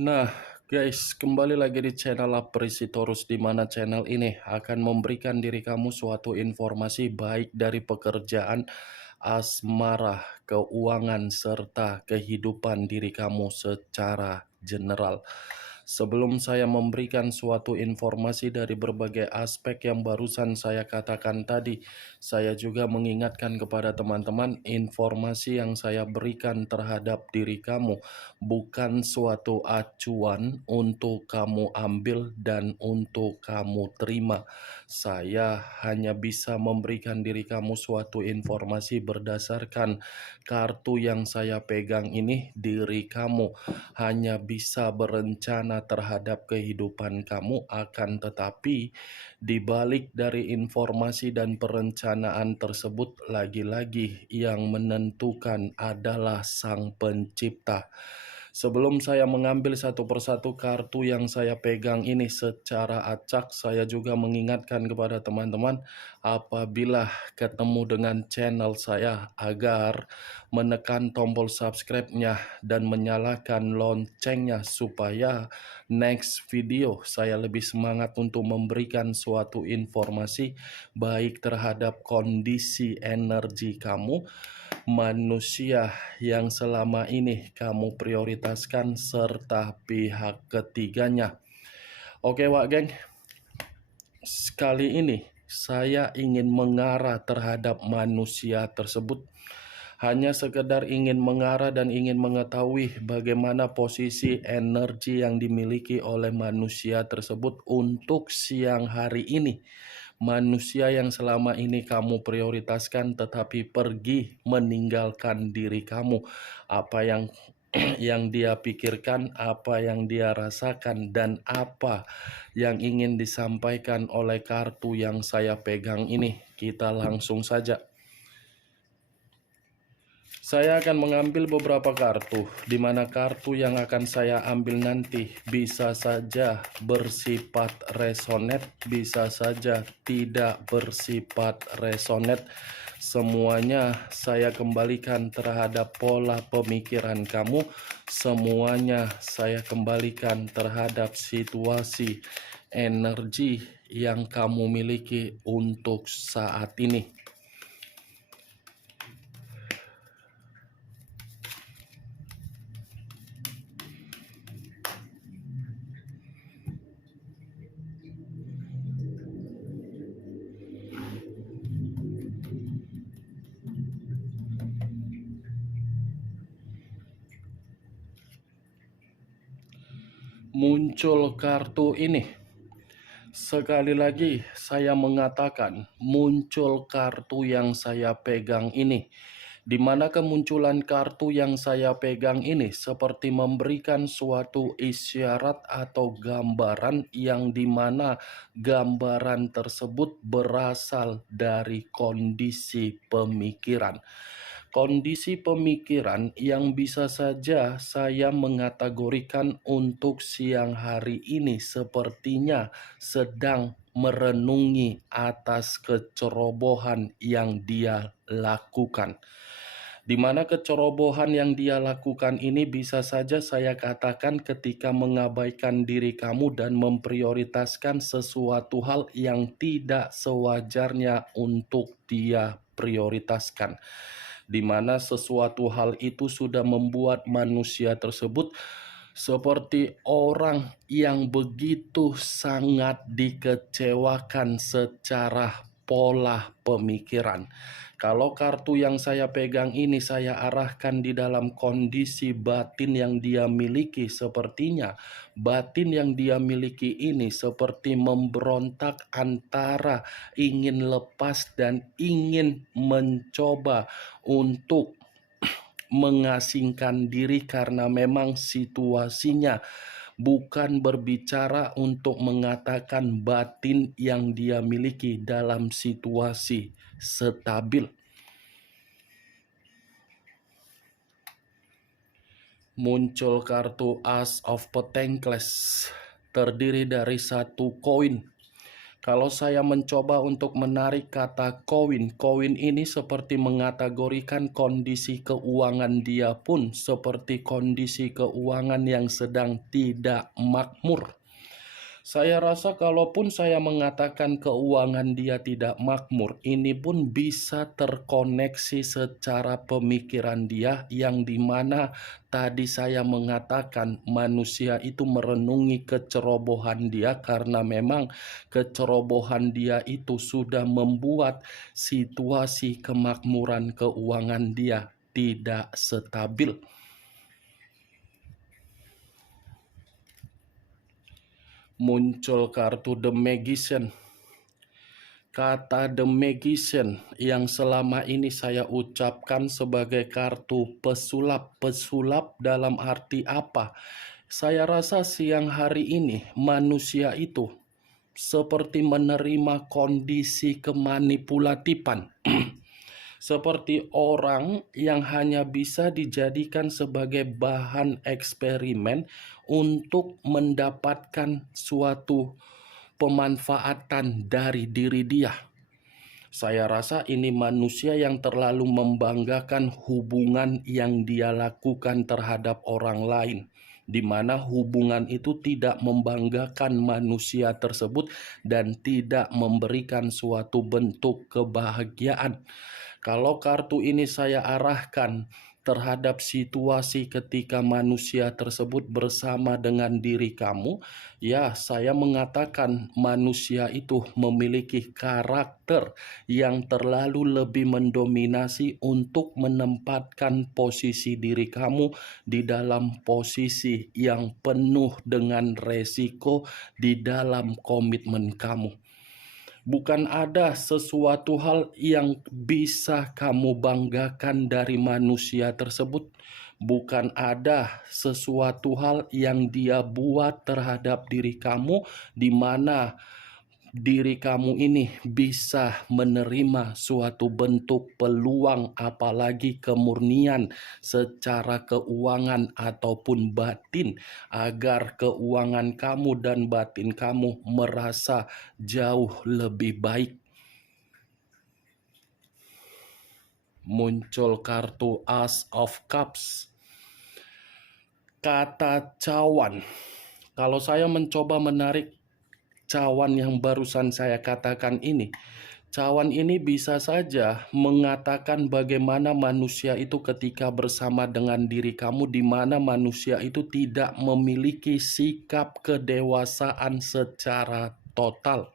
Nah, guys, kembali lagi di channel Aprisitorus, di mana channel ini akan memberikan diri kamu suatu informasi baik dari pekerjaan, asmara, keuangan, serta kehidupan diri kamu secara general. Sebelum saya memberikan suatu informasi dari berbagai aspek yang barusan saya katakan tadi, saya juga mengingatkan kepada teman-teman, informasi yang saya berikan terhadap diri kamu bukan suatu acuan untuk kamu ambil dan untuk kamu terima. Saya hanya bisa memberikan diri kamu suatu informasi berdasarkan kartu yang saya pegang ini. Diri kamu hanya bisa berencana terhadap kehidupan kamu, akan tetapi di balik dari informasi dan perencanaan tersebut, lagi-lagi yang menentukan adalah Sang Pencipta. Sebelum saya mengambil satu persatu kartu yang saya pegang ini secara acak, saya juga mengingatkan kepada teman-teman apabila ketemu dengan channel saya agar menekan tombol subscribe-nya dan menyalakan loncengnya supaya next video saya lebih semangat untuk memberikan suatu informasi baik terhadap kondisi energi kamu, manusia yang selama ini kamu prioritaskan, serta pihak ketiganya. Oke Wak Geng, sekali ini saya ingin mengarah terhadap manusia tersebut. Hanya sekedar ingin mengarah dan ingin mengetahui bagaimana posisi energi yang dimiliki oleh manusia tersebut untuk siang hari ini. Manusia yang selama ini kamu prioritaskan tetapi pergi meninggalkan diri kamu. Apa yang yang dia pikirkan, apa yang dia rasakan, dan apa yang ingin disampaikan oleh kartu yang saya pegang ini. Kita langsung saja. Saya akan mengambil beberapa kartu, di mana kartu yang akan saya ambil nanti bisa saja bersifat resonet, bisa saja tidak bersifat resonet. Semuanya saya kembalikan terhadap pola pemikiran kamu, semuanya saya kembalikan terhadap situasi energi yang kamu miliki untuk saat ini. Muncul kartu ini. Sekali lagi saya mengatakan, muncul kartu yang saya pegang ini. Di mana kemunculan kartu yang saya pegang ini seperti memberikan suatu isyarat atau gambaran, yang dimana gambaran tersebut berasal dari kondisi pemikiran. Kondisi pemikiran yang bisa saja saya mengategorikan untuk siang hari ini sepertinya sedang merenungi atas kecerobohan yang dia lakukan. Di mana kecerobohan yang dia lakukan ini bisa saja saya katakan ketika mengabaikan diri kamu dan memprioritaskan sesuatu hal yang tidak sewajarnya untuk dia prioritaskan. Di mana sesuatu hal itu sudah membuat manusia tersebut seperti orang yang begitu sangat dikecewakan secara pola pemikiran. Kalau kartu yang saya pegang ini saya arahkan di dalam kondisi batin yang dia miliki, sepertinya batin yang dia miliki ini seperti memberontak antara ingin lepas dan ingin mencoba untuk mengasingkan diri, karena memang situasinya bukan berbicara untuk mengatakan batin yang dia miliki dalam situasi stabil. Muncul kartu Ace of Pentacles, terdiri dari satu koin. Kalau saya mencoba untuk menarik kata koin, koin ini seperti mengategorikan kondisi keuangan dia pun seperti kondisi keuangan yang sedang tidak makmur. Saya rasa kalaupun saya mengatakan keuangan dia tidak makmur, ini pun bisa terkoneksi secara pemikiran dia yang dimana tadi saya mengatakan manusia itu merenungi kecerobohan dia karena memang kecerobohan dia itu sudah membuat situasi kemakmuran keuangan dia tidak stabil. Muncul kartu The Magician. Kata The Magician yang selama ini saya ucapkan sebagai kartu pesulap. Pesulap dalam arti apa? Saya rasa siang hari ini manusia itu seperti menerima kondisi kemanipulatifan. Seperti orang yang hanya bisa dijadikan sebagai bahan eksperimen untuk mendapatkan suatu pemanfaatan dari diri dia. Saya rasa ini manusia yang terlalu membanggakan hubungan yang dia lakukan terhadap orang lain, di mana hubungan itu tidak membanggakan manusia tersebut dan tidak memberikan suatu bentuk kebahagiaan. Kalau kartu ini saya arahkan terhadap situasi ketika manusia tersebut bersama dengan diri kamu, ya saya mengatakan manusia itu memiliki karakter yang terlalu lebih mendominasi untuk menempatkan posisi diri kamu di dalam posisi yang penuh dengan resiko di dalam komitmen kamu. Bukan ada sesuatu hal yang bisa kamu banggakan dari manusia tersebut. Bukan ada sesuatu hal yang dia buat terhadap diri kamu, di mana diri kamu ini bisa menerima suatu bentuk peluang, apalagi kemurnian secara keuangan ataupun batin, agar keuangan kamu dan batin kamu merasa jauh lebih baik. Muncul kartu Ace of Cups. Kata cawan. Kalau saya mencoba menarik cawan yang barusan saya katakan ini, cawan ini bisa saja mengatakan bagaimana manusia itu ketika bersama dengan diri kamu, di mana manusia itu tidak memiliki sikap kedewasaan secara total.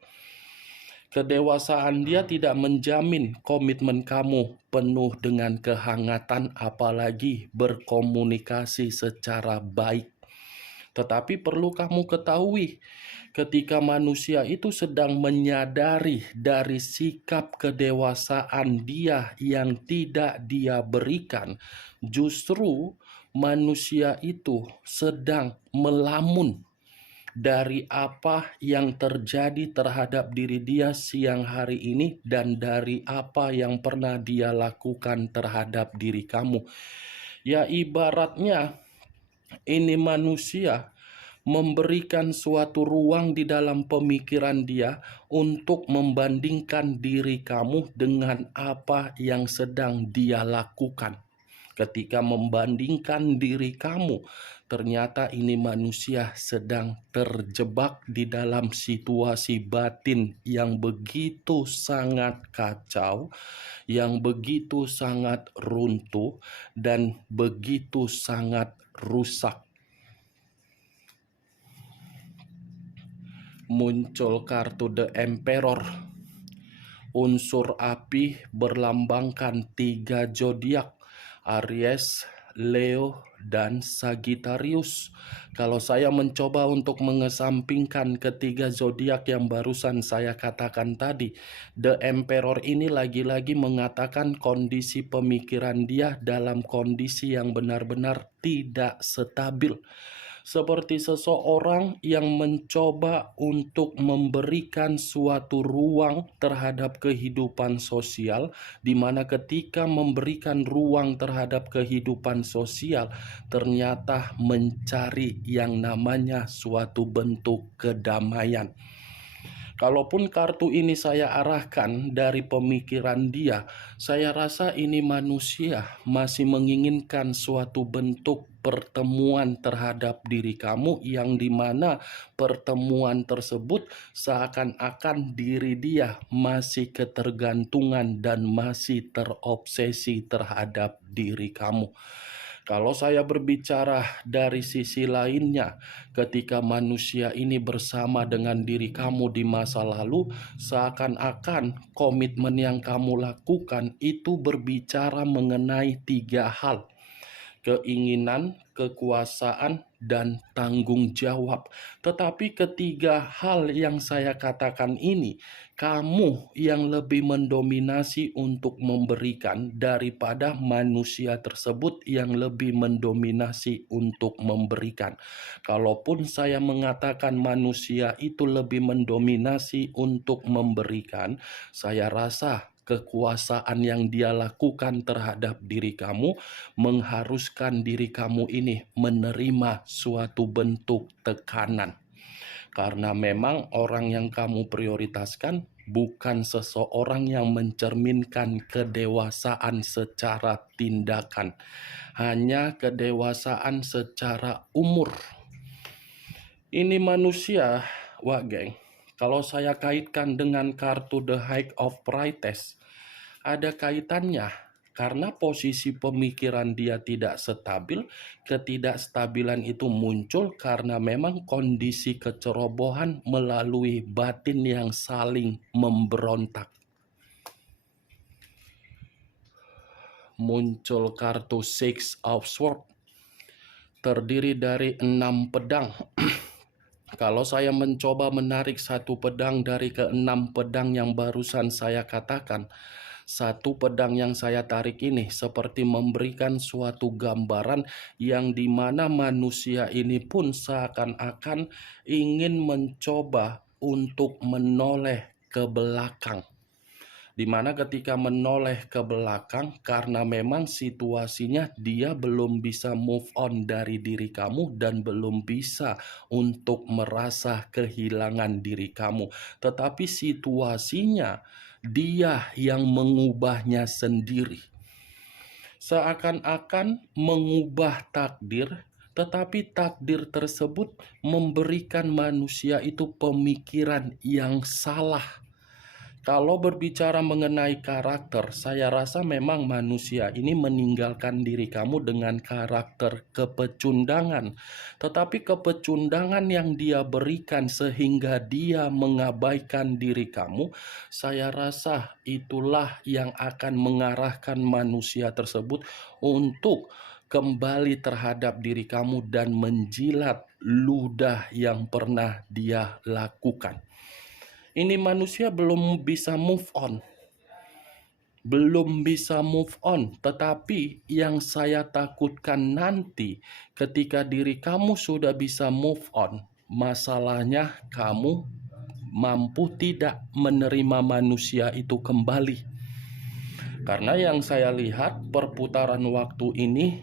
Kedewasaan dia tidak menjamin komitmen kamu penuh dengan kehangatan, apalagi berkomunikasi secara baik. Tetapi perlu kamu ketahui, ketika manusia itu sedang menyadari dari sikap kedewasaan dia yang tidak dia berikan, justru manusia itu sedang melamun dari apa yang terjadi terhadap diri dia siang hari ini dan dari apa yang pernah dia lakukan terhadap diri kamu. Ya, ibaratnya ini manusia memberikan suatu ruang di dalam pemikiran dia untuk membandingkan diri kamu dengan apa yang sedang dia lakukan. Ketika membandingkan diri kamu, ternyata ini manusia sedang terjebak di dalam situasi batin yang begitu sangat kacau, yang begitu sangat runtuh, dan begitu sangat rusak. Muncul kartu The Emperor. Unsur api berlambangkan 3 zodiak, Aries, Leo, dan Sagittarius. Kalau saya mencoba untuk mengesampingkan ketiga zodiak yang barusan saya katakan tadi, The Emperor ini lagi-lagi mengatakan kondisi pemikiran dia dalam kondisi yang benar-benar tidak stabil. Seperti seseorang yang mencoba untuk memberikan suatu ruang terhadap kehidupan sosial, di mana ketika memberikan ruang terhadap kehidupan sosial, ternyata mencari yang namanya suatu bentuk kedamaian. Kalaupun kartu ini saya arahkan dari pemikiran dia, saya rasa ini manusia masih menginginkan suatu bentuk pertemuan terhadap diri kamu, yang dimana pertemuan tersebut seakan-akan diri dia masih ketergantungan dan masih terobsesi terhadap diri kamu. Kalau saya berbicara dari sisi lainnya, ketika manusia ini bersama dengan diri kamu di masa lalu, seakan-akan komitmen yang kamu lakukan itu berbicara mengenai tiga hal: keinginan, kekuasaan, dan tanggung jawab. Tetapi ketiga hal yang saya katakan ini, kamu yang lebih mendominasi untuk memberikan daripada manusia tersebut yang lebih mendominasi untuk memberikan. Kalaupun saya mengatakan manusia itu lebih mendominasi untuk memberikan, saya rasa kekuasaan yang dia lakukan terhadap diri kamu mengharuskan diri kamu ini menerima suatu bentuk tekanan. Karena memang orang yang kamu prioritaskan bukan seseorang yang mencerminkan kedewasaan secara tindakan, hanya kedewasaan secara umur. Ini manusia, wah geng, kalau saya kaitkan dengan kartu The High of Priestess, ada kaitannya. Karena posisi pemikiran dia tidak stabil, ketidakstabilan itu muncul karena memang kondisi kecerobohan melalui batin yang saling memberontak. Muncul kartu Six of Swords, terdiri dari 6 pedang. Kalau saya mencoba menarik satu pedang dari ke-6 pedang yang barusan saya katakan, satu pedang yang saya tarik ini seperti memberikan suatu gambaran yang dimana manusia ini pun seakan-akan ingin mencoba untuk menoleh ke belakang. Dimana ketika menoleh ke belakang, karena memang situasinya dia belum bisa move on dari diri kamu dan belum bisa untuk merasa kehilangan diri kamu. Tetapi situasinya dia yang mengubahnya sendiri. Seakan-akan mengubah takdir, tetapi takdir tersebut memberikan manusia itu pemikiran yang salah. Kalau berbicara mengenai karakter, saya rasa memang manusia ini meninggalkan diri kamu dengan karakter kepecundangan. Tetapi kepecundangan yang dia berikan sehingga dia mengabaikan diri kamu, saya rasa itulah yang akan mengarahkan manusia tersebut untuk kembali terhadap diri kamu dan menjilat ludah yang pernah dia lakukan. Ini manusia belum bisa move on. Tetapi yang saya takutkan nanti ketika diri kamu sudah bisa move on, masalahnya kamu mampu tidak menerima manusia itu kembali. Karena yang saya lihat perputaran waktu ini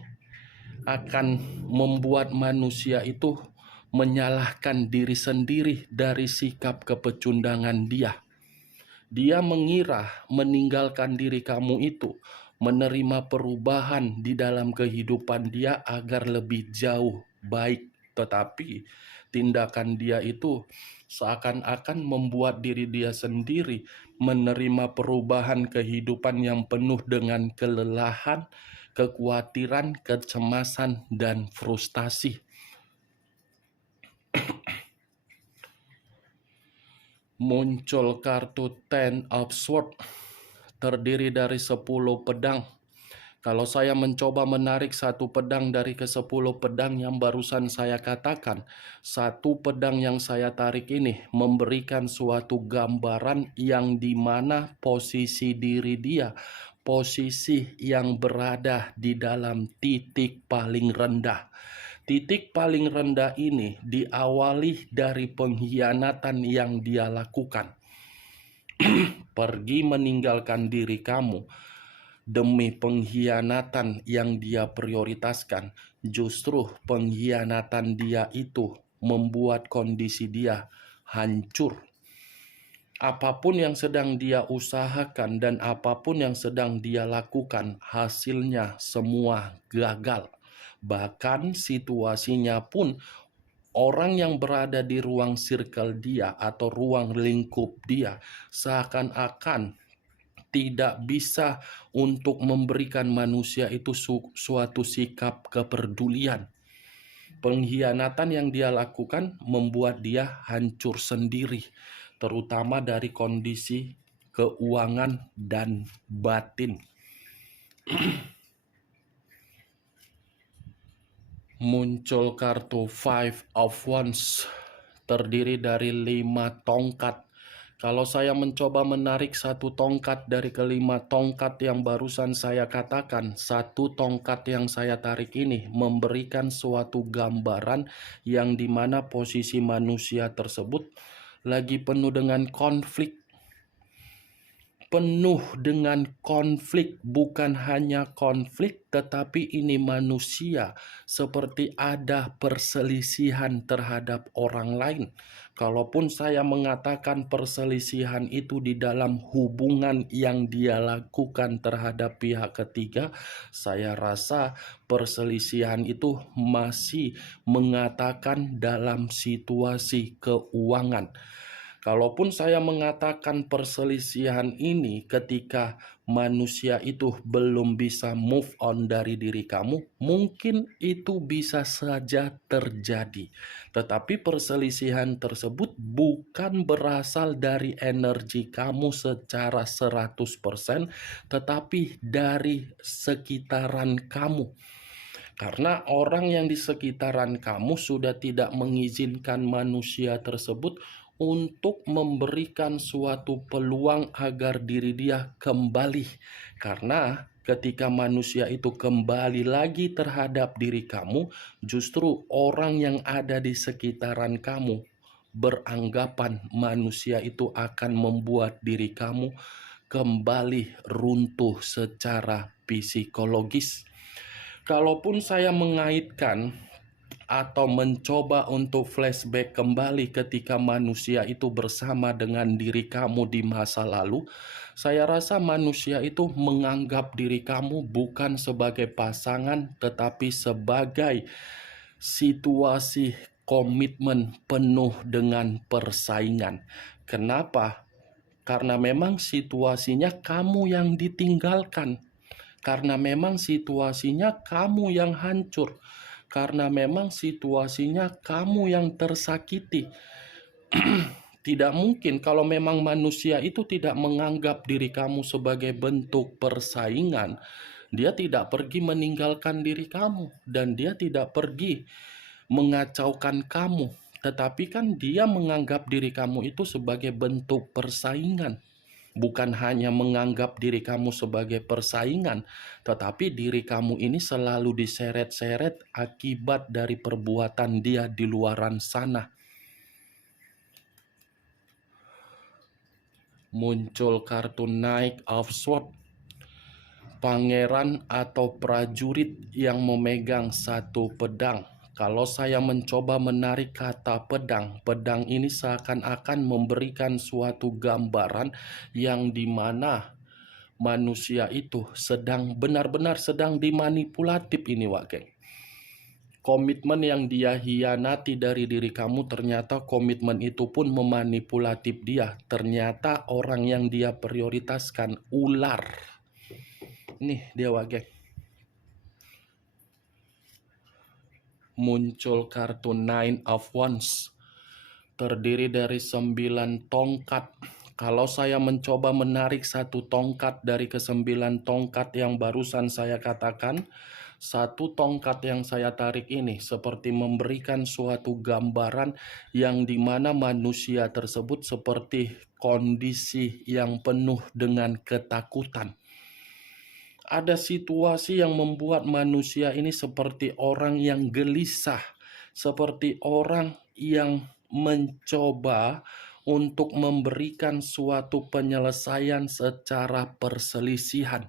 akan membuat manusia itu menyalahkan diri sendiri dari sikap kepecundangan dia. Dia mengira meninggalkan diri kamu itu, menerima perubahan di dalam kehidupan dia agar lebih jauh baik. Tetapi tindakan dia itu seakan-akan membuat diri dia sendiri menerima perubahan kehidupan yang penuh dengan kelelahan, kekhawatiran, kecemasan, dan frustasi. Muncul kartu Ten of Swords, terdiri dari 10 pedang. Kalau saya mencoba menarik satu pedang dari ke-10 pedang yang barusan saya katakan, satu pedang yang saya tarik ini memberikan suatu gambaran yang dimana posisi diri dia, posisi yang berada di dalam titik paling rendah. Titik paling rendah ini diawali dari pengkhianatan yang dia lakukan. Pergi meninggalkan diri kamu demi pengkhianatan yang dia prioritaskan. Justru pengkhianatan dia itu membuat kondisi dia hancur. Apapun yang sedang dia usahakan dan apapun yang sedang dia lakukan, hasilnya semua gagal. Bahkan situasinya pun orang yang berada di ruang circle dia atau ruang lingkup dia seakan-akan tidak bisa untuk memberikan manusia itu suatu sikap kepedulian. Pengkhianatan yang dia lakukan membuat dia hancur sendiri, terutama dari kondisi keuangan dan batin. Muncul kartu Five of Wands, terdiri dari 5 tongkat. Kalau saya mencoba menarik satu tongkat dari kelima tongkat yang barusan saya katakan, satu tongkat yang saya tarik ini memberikan suatu gambaran yang dimana posisi manusia tersebut lagi penuh dengan konflik. Penuh dengan konflik, bukan hanya konflik, tetapi ini manusia seperti ada perselisihan terhadap orang lain. Kalaupun saya mengatakan perselisihan itu di dalam hubungan yang dia lakukan terhadap pihak ketiga, saya rasa perselisihan itu masih mengatakan dalam situasi keuangan. Kalaupun saya mengatakan perselisihan ini ketika manusia itu belum bisa move on dari diri kamu, mungkin itu bisa saja terjadi. Tetapi perselisihan tersebut bukan berasal dari energi kamu secara 100%, tetapi dari sekitaran kamu. Karena orang yang di sekitaran kamu sudah tidak mengizinkan manusia tersebut untuk memberikan suatu peluang agar diri dia kembali. Karena ketika manusia itu kembali lagi terhadap diri kamu, justru orang yang ada di sekitaran kamu beranggapan manusia itu akan membuat diri kamu kembali runtuh secara psikologis. Kalaupun saya mengaitkan atau mencoba untuk flashback kembali ketika manusia itu bersama dengan diri kamu di masa lalu, saya rasa manusia itu menganggap diri kamu bukan sebagai pasangan, tetapi sebagai situasi komitmen penuh dengan persaingan. Kenapa? Karena memang situasinya kamu yang ditinggalkan. Karena memang situasinya kamu yang hancur. Karena memang situasinya kamu yang tersakiti. Tidak mungkin kalau memang manusia itu tidak menganggap diri kamu sebagai bentuk persaingan, dia tidak pergi meninggalkan diri kamu dan dia tidak pergi mengacaukan kamu. Tetapi kan dia menganggap diri kamu itu sebagai bentuk persaingan. Bukan hanya menganggap diri kamu sebagai persaingan, tetapi diri kamu ini selalu diseret-seret akibat dari perbuatan dia di luaran sana. Muncul kartu Knight of Swords, pangeran atau prajurit yang memegang satu pedang. Kalau saya mencoba menarik kata pedang, pedang ini seakan-akan memberikan suatu gambaran yang dimana manusia itu sedang benar-benar sedang dimanipulatif ini, Wak Geng. Komitmen yang dia hianati dari diri kamu, ternyata komitmen itu pun memanipulatif dia. Ternyata orang yang dia prioritaskan ular. Nih dia, Wak Geng. Muncul kartu Nine of Wands, terdiri dari 9 tongkat. Kalau saya mencoba menarik satu tongkat dari ke-9 tongkat yang barusan saya katakan, satu tongkat yang saya tarik ini seperti memberikan suatu gambaran yang dimana manusia tersebut seperti kondisi yang penuh dengan ketakutan. Ada situasi yang membuat manusia ini seperti orang yang gelisah, seperti orang yang mencoba untuk memberikan suatu penyelesaian secara perselisihan.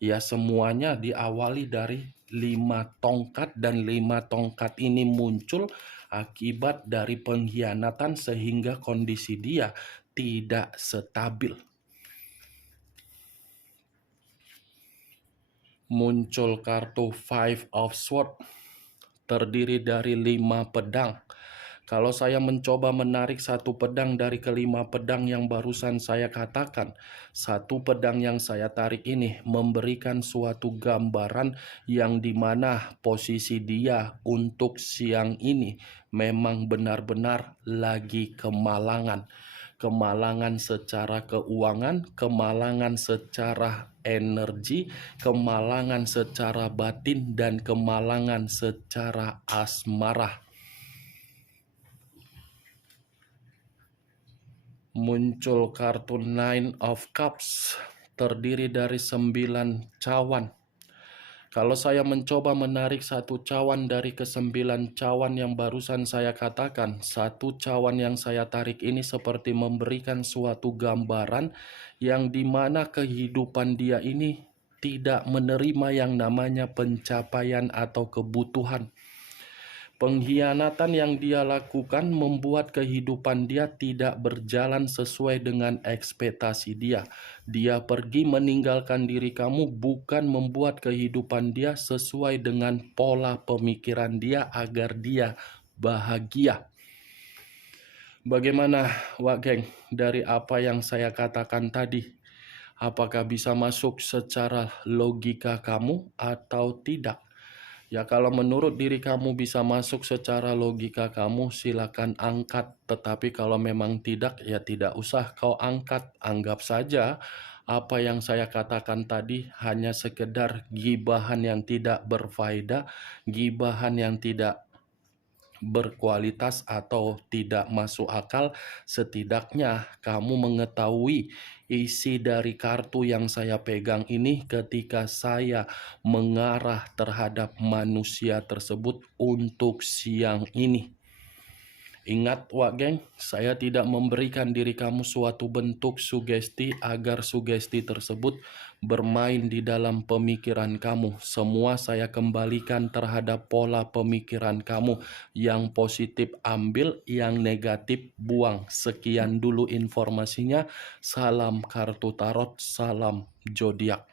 Ya, semuanya diawali dari 5 tongkat dan 5 tongkat ini muncul akibat dari pengkhianatan sehingga kondisi dia tidak stabil. Muncul kartu Five of Swords, terdiri dari 5 pedang. Kalau saya mencoba menarik satu pedang dari kelima pedang yang barusan saya katakan, satu pedang yang saya tarik ini memberikan suatu gambaran yang dimana posisi dia untuk siang ini memang benar-benar lagi kemalangan. Kemalangan secara keuangan, kemalangan secara energi, kemalangan secara batin, dan kemalangan secara asmara. Muncul kartu Nine of Cups, terdiri dari 9 cawan. Kalau saya mencoba menarik satu cawan dari ke-9 cawan yang barusan saya katakan, satu cawan yang saya tarik ini seperti memberikan suatu gambaran yang dimana kehidupan dia ini tidak menerima yang namanya pencapaian atau kebutuhan. Pengkhianatan yang dia lakukan membuat kehidupan dia tidak berjalan sesuai dengan ekspektasi dia. Dia pergi meninggalkan diri kamu bukan membuat kehidupan dia sesuai dengan pola pemikiran dia agar dia bahagia. Bagaimana, Wak Geng, dari apa yang saya katakan tadi? Apakah bisa masuk secara logika kamu atau tidak? Ya, kalau menurut diri kamu bisa masuk secara logika kamu, silakan angkat. Tetapi kalau memang tidak, ya tidak usah kau angkat. Anggap saja apa yang saya katakan tadi hanya sekedar gibahan yang tidak berfaedah, gibahan yang tidak berkualitas atau tidak masuk akal. Setidaknya kamu mengetahui isi dari kartu yang saya pegang ini ketika saya mengarah terhadap manusia tersebut untuk siang ini. Ingat, Wak Geng, saya tidak memberikan diri kamu suatu bentuk sugesti agar sugesti tersebut bermain di dalam pemikiran kamu. Semua saya kembalikan terhadap pola pemikiran kamu. Yang positif ambil, yang negatif buang. Sekian dulu informasinya. Salam kartu tarot, salam zodiak.